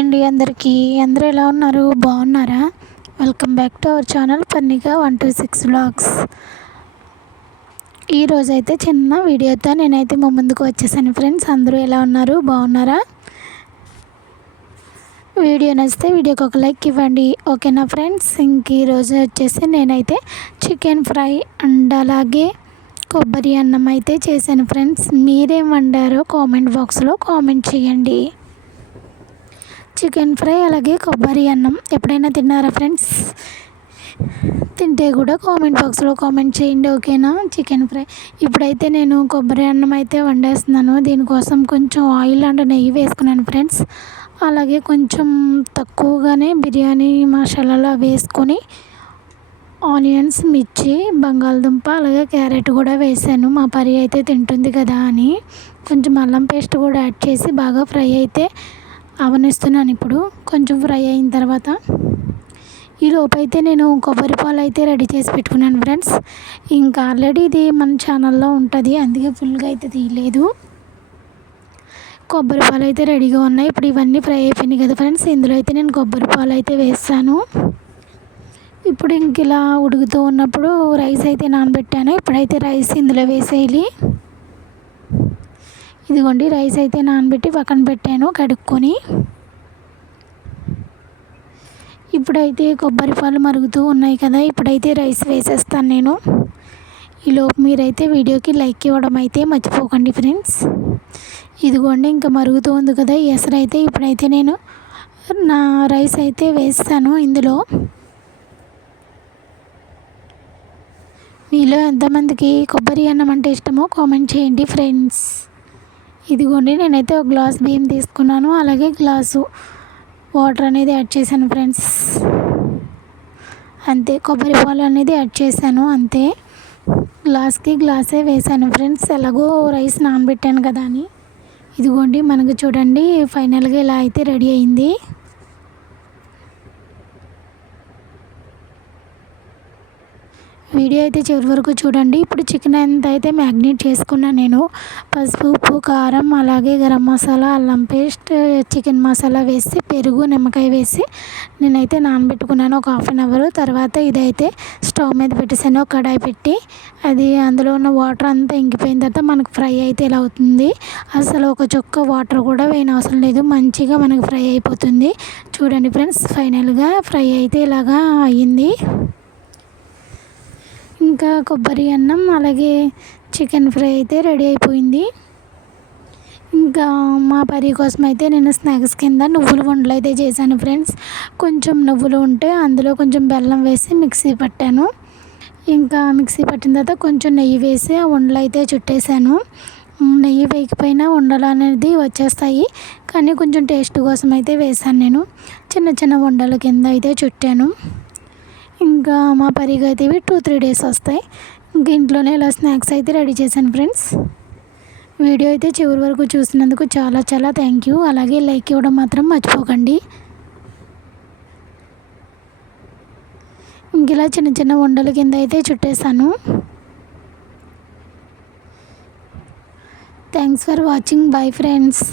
అండి అందరికీ. అందరూ ఎలా ఉన్నారు? బాగున్నారా? Welcome back to our channel Parnika 126 vlogs. ఈరోజైతే చిన్న వీడియోతో నేనైతే మా ముందుకు వచ్చేసాను ఫ్రెండ్స్. అందరూ ఎలా ఉన్నారు? బాగున్నారా? వీడియో నచ్చితే వీడియోకి ఒక లైక్ ఇవ్వండి, ఓకేనా ఫ్రెండ్స్. ఈరోజు వచ్చేసి నేనైతే చికెన్ ఫ్రై అండ్ అలాగే కొబ్బరి అన్నం అయితే చేశాను ఫ్రెండ్స్. మీరేం వండారో కామెంట్ బాక్స్లో కామెంట్ చేయండి. చికెన్ ఫ్రై అలాగే కొబ్బరి అన్నం ఎప్పుడైనా తిన్నారా ఫ్రెండ్స్? తింటే కూడా కామెంట్ బాక్స్లో కామెంట్ చేయండి, ఓకేనా. చికెన్ ఫ్రై ఇప్పుడైతే నేను కొబ్బరి అన్నం అయితే వండేస్తున్నాను. దీనికోసం కొంచెం ఆయిల్ అండ్ నెయ్యి వేసుకున్నాను ఫ్రెండ్స్. అలాగే కొంచెం తక్కువగానే బిర్యానీ మసాలాలు వేసుకొని ఆనియన్స్, మిర్చి, బంగాళదుంప అలాగే క్యారెట్ కూడా వేసాను. మా పరి అయితే తింటుంది కదా అని కొంచెం అల్లం పేస్ట్ కూడా యాడ్ చేసి బాగా ఫ్రై అయితే అవనిస్తున్నాను. ఇప్పుడు కొంచెం ఫ్రై అయిన తర్వాత ఈ లోపైతే నేను కొబ్బరి పాలు అయితే రెడీ చేసి పెట్టుకున్నాను ఫ్రెండ్స్. ఇంకా ఆల్రెడీ ఇది మన ఛానల్లో ఉంటుంది, అందుకే ఫుల్గా అయితే తీయలేదు. కొబ్బరి పాలు అయితే రెడీగా ఉన్నాయి. ఇప్పుడు ఇవన్నీ ఫ్రై అయిపోయినాయి కదా ఫ్రెండ్స్. ఇందులో అయితే నేను కొబ్బరి పాలు అయితే వేస్తాను. ఇప్పుడు ఇంక ఇలా ఉడుకుతూ ఉన్నప్పుడు రైస్ అయితే నానబెట్టాను. ఇప్పుడైతే రైస్ ఇందులో వేసేయాలి. ఇదిగోండి రైస్ అయితే నానబెట్టి పక్కన పెట్టాను కడుక్కొని. ఇప్పుడైతే కొబ్బరి పాలు మరుగుతూ ఉన్నాయి కదా, ఇప్పుడైతే రైస్ వేసేస్తాను నేను. ఈలోపు మీరైతే వీడియోకి లైక్ ఇవ్వడం అయితే మర్చిపోకండి ఫ్రెండ్స్. ఇదిగోండి ఇంకా మరుగుతూ ఉంది కదా ఎసరు అయితే. ఇప్పుడైతే నేను నా రైస్ అయితే వేస్తాను ఇందులో. మీలో ఎంతమందికి కొబ్బరి అన్నం అంటే ఇష్టమో కామెంట్ చేయండి ఫ్రెండ్స్. ఇదిగోండి నేనైతే ఒక గ్లాస్ బియ్యం తీసుకున్నాను, అలాగే గ్లాసు వాటర్ అనేది యాడ్ చేశాను ఫ్రెండ్స్. అంతే, కొబ్బరి పాలు అనేది యాడ్ చేశాను అంతే. గ్లాస్కి గ్లాసే వేసాను ఫ్రెండ్స్, ఎలాగో రైస్ నానబెట్టాను కదా అని. ఇదిగోండి మనకు చూడండి ఫైనల్గా ఇలా అయితే రెడీ అయింది. వీడియో అయితే చివరి వరకు చూడండి. ఇప్పుడు చికెన్ ఎంత అయితే మ్యాగ్నేట్ చేసుకున్నాను నేను. పసుపు, ఉప్పు, కారం అలాగే గరం మసాలా, అల్లం పేస్ట్, చికెన్ మసాలా వేసి పెరుగు, నిమ్మకాయ వేసి నేనైతే నానబెట్టుకున్నాను ఒక 1/2 అవర్. తర్వాత ఇదైతే స్టవ్ మీద పెట్టేసాను, కడాయి పెట్టి. అది అందులో ఉన్న వాటర్ అంతా ఇంకిపోయిన తర్వాత మనకు ఫ్రై అయితే ఇలా అవుతుంది. అసలు ఒక చుక్క వాటర్ కూడా వేయని అవసరం లేదు, మంచిగా మనకు ఫ్రై అయిపోతుంది. చూడండి ఫ్రెండ్స్, ఫైనల్గా ఫ్రై అయితే ఇలాగా అయ్యింది. ఇంకా కొబ్బరి అన్నం అలాగే చికెన్ ఫ్రై అయితే రెడీ అయిపోయింది. ఇంకా మా పరి కోసం అయితే నేను స్నాక్స్ కింద నువ్వుల ఉండలు అయితే చేశాను ఫ్రెండ్స్. కొంచెం నువ్వులు ఉంటే అందులో కొంచెం బెల్లం వేసి మిక్సీ పట్టాను. ఇంకా మిక్సీ పట్టిన తర్వాత కొంచెం నెయ్యి వేసి ఆ ఉండలు అయితే చుట్టేసాను. నెయ్యి వేయకపోయినా ఉండలు అనేది వచ్చేస్తాయి, కానీ కొంచెం టేస్ట్ కోసం అయితే వేసాను నేను. చిన్న చిన్న ఉండల కింద అయితే చుట్టాను. ఇంకా మా పరిగా అయితే ఇవి 2-3 డేస్ వస్తాయి. ఇంకా ఇంట్లోనే ఇలా స్నాక్స్ అయితే రెడీ చేశాను ఫ్రెండ్స్. వీడియో అయితే చివరి వరకు చూసినందుకు చాలా చాలా థ్యాంక్ యూ. అలాగే లైక్ ఇవ్వడం మాత్రం మర్చిపోకండి. ఇంక ఇలా చిన్న చిన్న ఉండల కింద అయితే చుట్టేసాను. Thanks for watching. Bye friends.